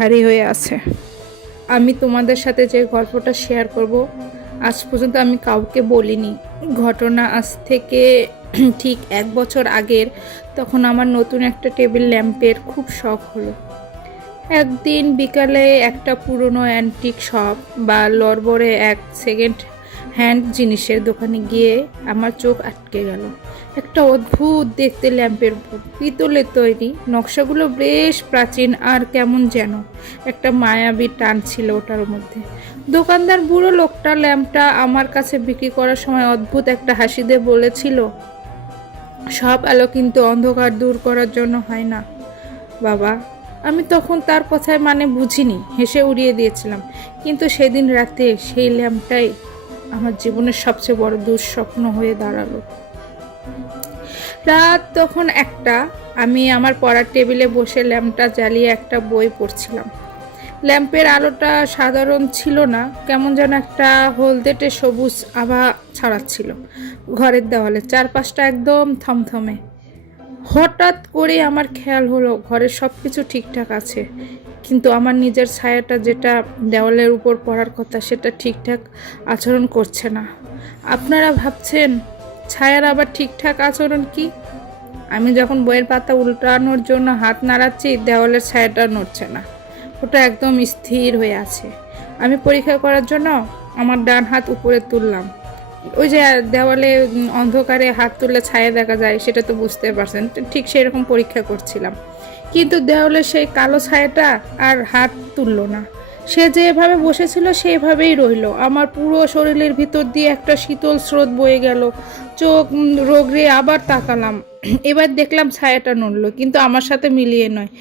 ভারী হয়ে আছে। আমি তোমাদের সাথে যে গল্পটা শেয়ার করব, আজ পর্যন্ত আমি কাউকে বলিনি। ঘটনা আজ থেকে ঠিক 1 বছর আগের। তখন আমার নতুন একটা টেবিল ল্যাম্পের খুব শখ হলো। একদিন বিকালে একটা পুরনো অ্যান্টিক শপ বা লরবরে এক সেকেন্ড হ্যান্ড জিনিসের দোকানে গিয়ে আমার চোখ আটকে গেল। একটা অদ্ভুত দেখতে ল্যাম্পের পিতলের তৈরি, নকশাগুলো বেশ প্রাচীন আর কেমন যেন একটা মায়াবী টান ছিল ওটার মধ্যে। দোকানদার বুড়ো লোকটা ল্যাম্পটা আমার কাছে বিক্রি করার সময় অদ্ভুত একটা হাসি দিয়ে বলেছিল, সব আলো কিন্তু অন্ধকার দূর করার জন্য হয় না বাবা। আমি তখন তার কথায় মানে বুঝিনি, হেসে উড়িয়ে দিয়েছিলাম। কিন্তু সেদিন রাতে সেই ল্যাম্পটাই আমার জীবনের সবচেয়ে বড় দুঃস্বপ্ন হয়ে দাঁড়ালো। রাত তখন একটা। আমি আমার পড়ার টেবিলে বসে ল্যাম্পটা জ্বালিয়ে একটা বই পড়ছিলাম। ল্যাম্পের আলোটা সাধারণ ছিল না, কেমন যেন একটা হলদেটে সবুজ আভা ছড়াচ্ছিল ঘরের দেওয়ালে। চারপাশটা একদম থমথমে। হঠাৎ করে আমার খেয়াল হলো ঘরের সব কিছু ঠিকঠাক আছে, কিন্তু আমার নিজের ছায়াটা যেটা দেওয়ালের উপর পড়ার কথা সেটা ঠিকঠাক আচরণ করছে না। আপনারা ভাবছেন ছায়ার আবার ঠিকঠাক আচরণ কি? আমি যখন বইয়ের পাতা উল্টানোর জন্য হাত নাড়াচ্ছি, দেওয়ালের ছায়াটা নড়ছে না, ওটা একদম স্থির হয়ে আছে। আমি পরীক্ষা করার জন্য আমার ডান হাত উপরে তুললাম। ওই যে দেওয়ালে অন্ধকারে হাত তুললে ছায়া দেখা যায়, সেটা তো বুঝতে পারছেন। ঠিক সেই রকম পরীক্ষা করছিলাম, কিন্তু দেওয়ালে সেই কালো ছায়াটা আর হাত তুললো না। সে যেভাবে বসেছিল সেভাবেই রইল। আমার পুরো শরীরের ভিতর দিয়ে একটা শীতল স্রোত বয়ে গেল। চোখ রোগড়ে আবার তাকালাম। এবার দেখলাম ছায়াটা নড়ল, কিন্তু আমার সাথে মিলিয়ে নয়।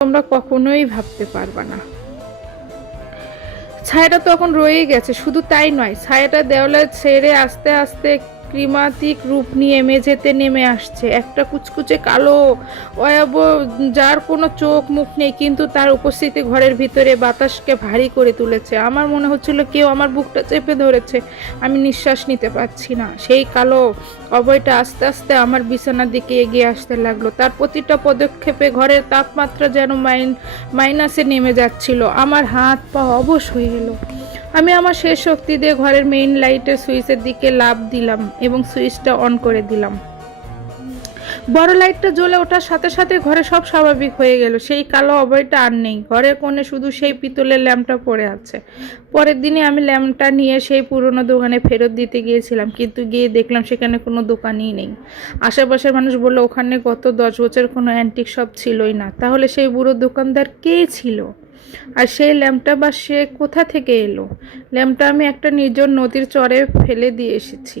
তোমরা কখনোই ভাবতে পারবা না। ছায়াটা তখন রয়েই গেছে। শুধু তাই নয়, ছায়াটা দেওয়ালে ছেড়ে আস্তে আস্তে ত্রিমাত্রিক রূপ নিয়ে মেঝেতে নেমে আসছে। একটা কুচকুচে কালো অয়ব, যার কোনো চোখ মুখ নেই, কিন্তু তার উপস্থিতি ঘরের ভিতরে বাতাসকে ভারী করে তুলেছে। আমার মনে হচ্ছিল কেউ আমার বুকটা চেপে ধরেছে। আমি নিঃশ্বাস নিতে পারছি না। সেই কালো অভয়টা আস্তে আস্তে আমার বিছানার দিকে এগিয়ে আসতে লাগলো। তার প্রতিটা পদক্ষেপে ঘরের তাপমাত্রা যেন মাইনাসে নেমে যাচ্ছিল। আমার হাত পা অবশ হয়ে এলো। আমি আমার শেষ শক্তি দিয়ে ঘরের মেইন লাইটের সুইচের দিকে লাফ দিলাম এবং সুইচটা অন করে দিলাম। বড় লাইটটা জ্বলে ওঠার সাথে সাথে ঘরে সব স্বাভাবিক হয়ে গেল। সেই কালো অভয়টা আর নেই। ঘরের কোণে শুধু সেই পিতলের ল্যাম্পটা পড়ে আছে। পরের দিনে আমি ল্যাম্পটা নিয়ে সেই পুরনো দোকানে ফেরত দিতে গিয়েছিলাম, কিন্তু গিয়ে দেখলাম সেখানে কোনো দোকানই নেই। আশেপাশের মানুষ বলল ওখানে গত 10 বছর কোনো অ্যান্টিক শপ ছিলই না। তাহলে সেই বুড়ো দোকানদার কে ছিল? আর সেই ল্যাম্পটা বা সে কোথা থেকে এলো? ল্যাম্পটা আমি একটা নির্জন নদীর চরে ফেলে দিয়ে এসেছি।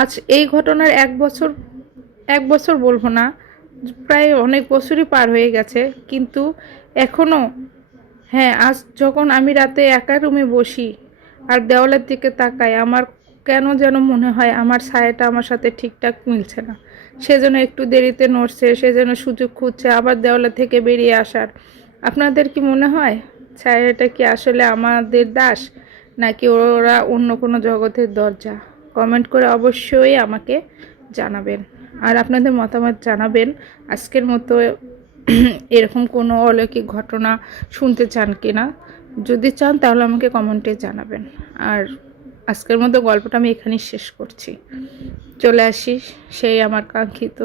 আজ এই ঘটনার 1 বছর বলবো না, প্রায় অনেক বছরই পার হয়ে গেছে, কিন্তু এখনো, হ্যাঁ, আজ যখন আমি রাতে একা রুমে বসি আর দেওয়ালের দিকে তাকাই, আমার কেন যেন মনে হয় আমার ছায়াটা আমার সাথে ঠিকঠাক মিলছে না। সেজন্য একটু দেরিতে নড়ছে, সেজন্য সুযোগ খুঁজছে আবার দেওয়ালের থেকে বেরিয়ে আসার। আপনাদের কি মনে হয় ছায়াটা কি আসলে আমাদের দাস, নাকি ওরা অন্য কোনো জগতের দরজা? কমেন্ট করে অবশ্যই আমাকে জানাবেন, আর আপনাদের মতামত জানাবেন। আজকের মতো এরকম কোনো অলৌকিক ঘটনা শুনতে চান কিনা? যদি চান তাহলে আমাকে কমেন্টে জানাবেন। আর আজকের মতো গল্পটা আমি এখানেই শেষ করছি। চলে আসি সেই আমার কাঙ্ক্ষিত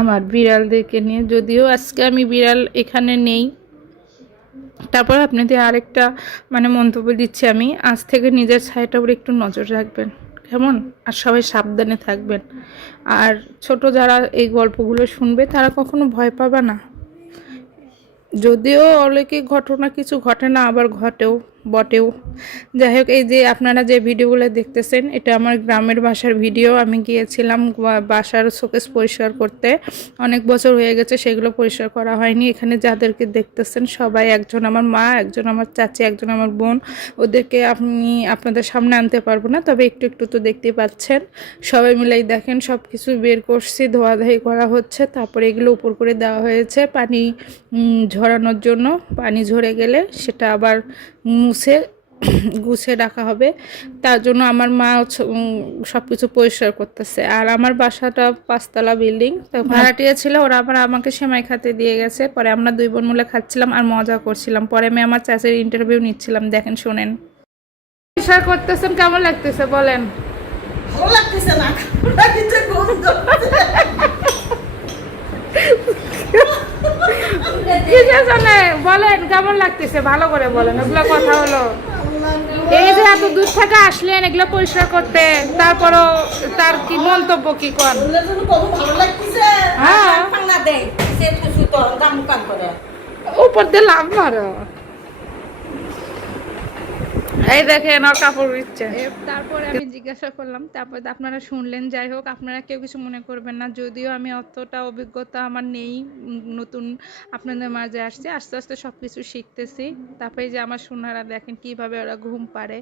আমার বিড়ালদেরকে নিয়ে। যদিও আজকে আমি বিড়াল এখানে নেই, তারপর আপনাদের আরেকটা মন্তব্য দিচ্ছি আমি, আজ থেকে নিজের ছায়াটার উপর একটু নজর রাখবেন, কেমন? আর সবাই সাবধানে থাকবেন। আর ছোট যারা এই গল্পগুলো শুনবে তারা কখনো ভয় পাবে না। যদিও অলৌকিক ঘটনা কিছু ঘটে না, আবার ঘটেও বটেও। যাই হোক, এই যে আপনারা যে ভিডিওগুলো দেখতেছেন, এটা আমার গ্রামের বাসার ভিডিও। আমি গিয়েছিলাম বাসার শোকেস পরিষ্কার করতে, অনেক বছর হয়ে গেছে সেগুলো পরিষ্কার করা হয়নি। এখানে যাদেরকে দেখতেছেন সবাই, একজন আমার মা, একজন আমার চাচি, একজন আমার বোন। ওদেরকে আমি আপনাদের সামনে আনতে পারবো না, তবে একটু একটু তো দেখতে পাচ্ছেন। সবাই মিলেই দেখেন সব কিছু বের করছি, ধোয়াধাই করা হচ্ছে, তারপরে এগুলো উপর করে দেওয়া হয়েছে পানি ঝরানোর জন্য। পানি ঝরে গেলে সেটা আবার মুছে গুছে রাখা হবে, তার জন্য আমার মা সব কিছু পরিষ্কার করতেছে। আর আমার বাসাটা 5তলা বিল্ডিং, তো ভাড়াটিয়া ছিল, ওরা আবার আমাকে সেমাই খেতে দিয়ে গেছে। পরে আমরা 2 বোন মিলে খাচ্ছিলাম আর মজা করছিলাম। পরে আমি আমার চাচির ইন্টারভিউ নিচ্ছিলাম, দেখেন শোনেন। পরিষ্কার করতেছেন, কেমন লাগতেছে বলেন? ভালো লাগতেছে না, লাগছে গন্ধ। বলেন কেমন লাগতেছে, ভালো করে বলেন, ওগুলো কথা হলো। এই যে এত দূর থেকে আসলেন এগুলো পরিষ্কার করতে, তারপরও তার কি মন্তব্য কি কর? ভালো লাগতেছে। হ্যাঁ, না দেয় সে খুশি তো দাম কাম করে উপর দিয়ে লাভ মারো। এই দেখেন ওর কাপড় দিচ্ছে। তারপরে আমি জিজ্ঞাসা করলাম, তারপর আপনারা শুনলেন। যাই হোক, আপনারা কেউ কিছু মনে করবেন না, যদিও আমি অতটা অভিজ্ঞতা আমার নেই, নতুন আপনাদের মাঝে আসছে, আস্তে আস্তে সব কিছু শিখতেছি। তারপরে যে আমার সোনারা দেখেন কিভাবে ওরা ঘুম পাড়ে।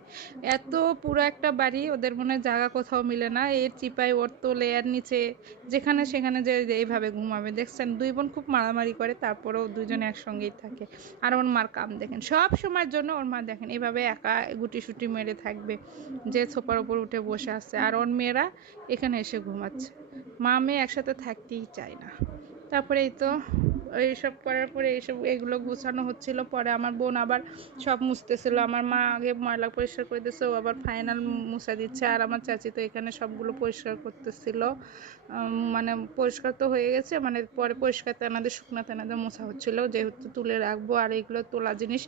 এত পুরো একটা বাড়ি, ওদের মনে জায়গা কোথাও মিলে না, এর চিপায় ওর তোলে, এর নিচে, যেখানে সেখানে যে এইভাবে ঘুমাবে। দেখছেন 2 বোন খুব মারামারি করে, তারপরেও দুজনে একসঙ্গেই থাকে। আর ওর মার কাম দেখেন, সব সময়ের জন্য ওর মা দেখেন এভাবে একা গুটি সুটি মেরে থাকবে, যে সোফার উপর উঠে বসে আছে, আর ওর মেয়েরা এখানে এসে ঘুমাচ্ছে। মা মেয়ে একসাথে থাকতেই চায় না। তারপরে এই তো এইসব করার পরে এগুলো গুছানো হচ্ছিল। পরে আমার বোন আবার সব মুছতেছিল, আমার মা আগে ময়লা পরিষ্কার করে দিচ্ছে, ও আবার ফাইনাল মুছা দিচ্ছে। আর আমার চাচি তো এখানে সবগুলো পরিষ্কার করতেছিল। পরিষ্কার তো হয়ে গেছে, পরে পরিষ্কার তেনাদের শুকনো তেনাদের মোছা হচ্ছিল, যেহেতু তুলে রাখবো। আর এইগুলো তোলা জিনিস,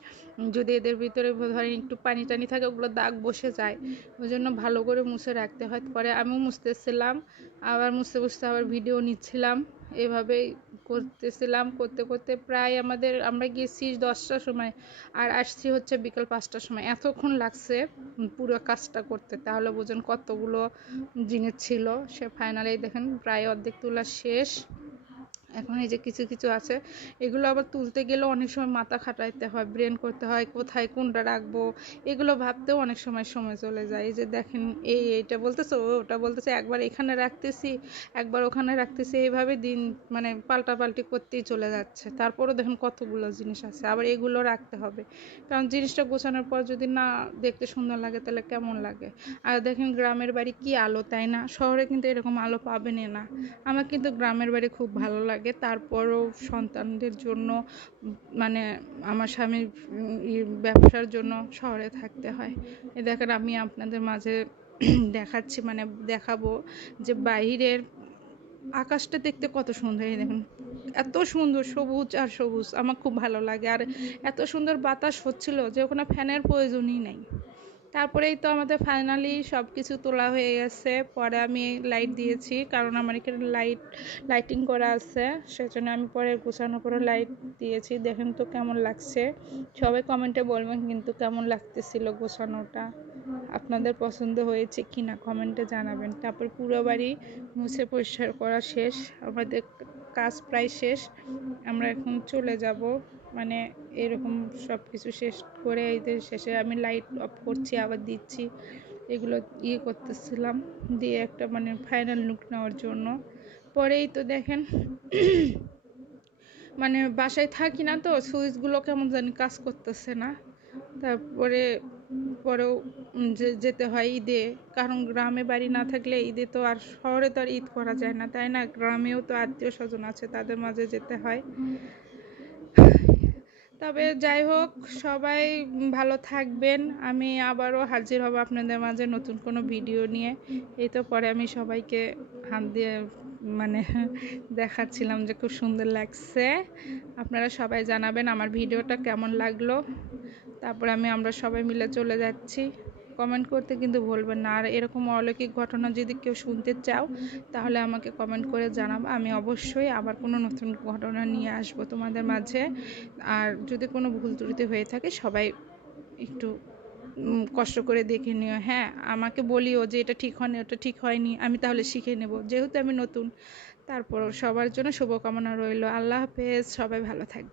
যদি এদের ভিতরে ধরেন একটু পানি টানি থাকে, ওগুলো দাগ বসে যায়, ওই জন্য ভালো করে মুছে রাখতে হয়। পরে আমিও মুছতেছিলাম, আবার মুছতে মুছতে আবার ভিডিও নিচ্ছিলাম, এভাবেই করতেছিলাম। করতে করতে প্রায় আমরা গিয়েছি 10টার সময়, আর আসছি হচ্ছে বিকাল 5টার সময়। এতক্ষণ লাগছে পুরো কাজটা করতে, তাহলে বোঝেন কতগুলো জিনিস ছিল। সে ফাইনালি দেখেন প্রায় অর্ধেক তোলা শেষ। এখন এই যে কিছু কিছু আছে, এগুলো আবার তুলতে গেলেও অনেক সময় মাথা খাটাইতে হয়, ব্রেন করতে হয়, কোথায় কোনটা রাখবো, এগুলো ভাবতেও অনেক সময় সময় চলে যায়। এই যে দেখেন এইটা বলতেছে, ওটা বলতেছে, একবার এখানে রাখতেছি, একবার ওখানে রাখতেছি, এইভাবে দিন পাল্টাপাল্টি করতেই চলে যাচ্ছে। তারপরও দেখেন কতগুলো জিনিস আছে, আবার এগুলো রাখতে হবে, কারণ জিনিসটা গোছানোর পর যদি না দেখতে সুন্দর লাগে তাহলে কেমন লাগে। আর দেখেন গ্রামের বাড়ি কি আলো, তাই না? শহরে কিন্তু এরকম আলো পাবেনই না। আমার কিন্তু গ্রামের বাড়ি খুব ভালো লাগে। তারপরও সন্তানদের জন্য আমার স্বামীর ব্যবসার জন্য শহরে থাকতে হয়। এই দেখেন আমি আপনাদের মাঝে দেখাচ্ছি, দেখাবো যে বাইরের আকাশটা দেখতে কত সুন্দর। এই দেখুন এত সুন্দর সবুজ আর সবুজ, আমার খুব ভালো লাগে। আর এত সুন্দর বাতাস হচ্ছিল যে ওখানে ফ্যানের প্রয়োজনই নেই। তারপরেই তো আমাদের ফাইনালি সব কিছু তোলা হয়ে গেছে। পরে আমি লাইট দিয়েছি, কারণ আমার এখানে লাইটিং করা আছে, সেজন্য আমি পরে গোছানোর পরে লাইট দিয়েছি। দেখেন তো কেমন লাগছে, সবাই কমেন্টে বলবেন কিন্তু কেমন লাগতেছিল গোছানোটা, আপনাদের পছন্দ হয়েছে কি না কমেন্টে জানাবেন। তারপর পুরো বাড়ি মুছে পরিষ্কার করা শেষ, আমাদের কাজ প্রায় শেষ। আমরা এখন চলে যাব, মানে এরকম সব কিছু শেষ করে ঈদের শেষে আমি লাইট অফ করছি, আবার দিচ্ছি, এগুলো করতেছিলাম, দিয়ে একটা মানে ফাইনাল লুক নেওয়ার জন্য। পরেই তো দেখেন মানে বাসায় থাকি না তো, সুইচগুলো কেমন জানি কাজ করতেছে না। তারপরে পরেও যেতে হয় ঈদে, কারণ গ্রামে বাড়ি না থাকলে ঈদে তো আর শহরে তো আর ঈদ করা যায় না, তাই না? গ্রামেও তো আত্মীয় স্বজন আছে, তাদের মাঝে যেতে হয়। তবে যাই হোক, সবাই ভালো থাকবেন। আমি আবারও হাজির হব আপনাদের মাঝে নতুন কোনো ভিডিও নিয়ে। এই তো পরে আমি সবাইকে হাত দিয়ে মানে দেখাচ্ছিলাম যে খুব সুন্দর লাগছে। আপনারা সবাই জানাবেন আমার ভিডিওটা কেমন লাগলো। তারপরে আমরা সবাই মিলে চলে যাচ্ছি। কমেন্ট করতে কিন্তু ভুলবেন না। আর এরকম অলৌকিক ঘটনা যদি কেউ শুনতে চাও, তাহলে আমাকে কমেন্ট করে জানাবো, আমি অবশ্যই আবার কোনো নতুন ঘটনা নিয়ে আসবো তোমাদের মাঝে। আর যদি কোনো ভুল ত্রুটি হয়ে থাকে, সবাই একটু কষ্ট করে দেখে নিও, হ্যাঁ? আমাকে বলিও যে এটা ঠিক হয়নি, ওটা ঠিক হয়নি, আমি তাহলে শিখে নেব, যেহেতু আমি নতুন। তারপর সবার জন্য শুভকামনা রইল। আল্লাহ হাফেজ, সবাই ভালো থাকবে।